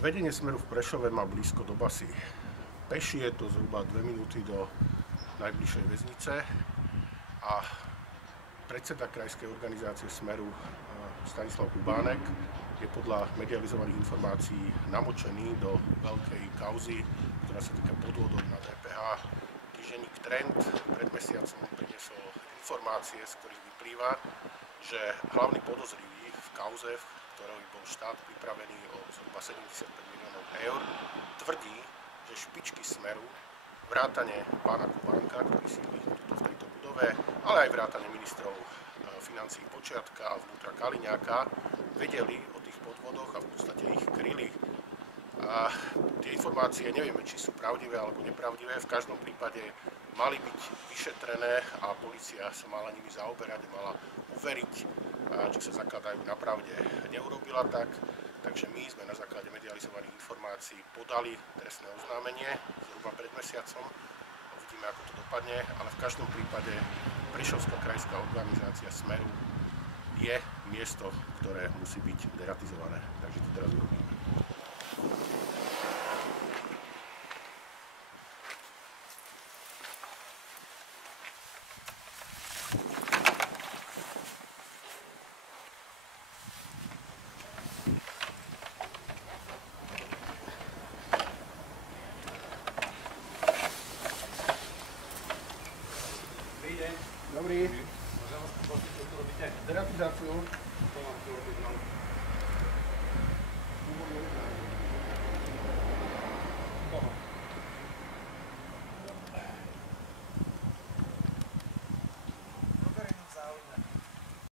Vedenie Smeru v Prešove má blízko do basy. Peši je to zhruba 2 minúty do najbližšej väznice a predseda krajskej organizácie Smeru Stanislav Kubánek je podľa medializovaných informácií namočený do veľkej kauzy, ktorá sa týka podvodov na DPH. Týždenník Trend pred mesiacom priniesol informácie, z ktorých vyplýva, že hlavný podozrivý v kauze, v ktorej bol štát pripravený o zhruba 75 miliónov eur, tvrdí, že špičky Smeru, vrátane pána Kubánka, ktorý sídli tuto v tejto budove, ale aj vrátane ministrov financií Počiatka a vnútra Kaliňáka, vedeli o tých podvodoch a v podstate ich kryli. A tie informácie nevieme, či sú pravdivé alebo nepravdivé. V každom prípade mali byť vyšetrené a polícia sa mala nimi zaoberať, mala uveriť, či sa zakladajú na pravde. Neurobila tak, takže my sme na základe medializovaných informácií podali trestné oznámenie zhruba pred mesiacom. Uvidíme, ako to dopadne, ale v každom prípade Prešovská krajská organizácia Smeru je miesto, ktoré musí byť deratizované. Takže to teraz urobíme. Dobrý. Môžem vás poprosiť, čo tu robíte? Deratizáciu. To mám tu robiť, no.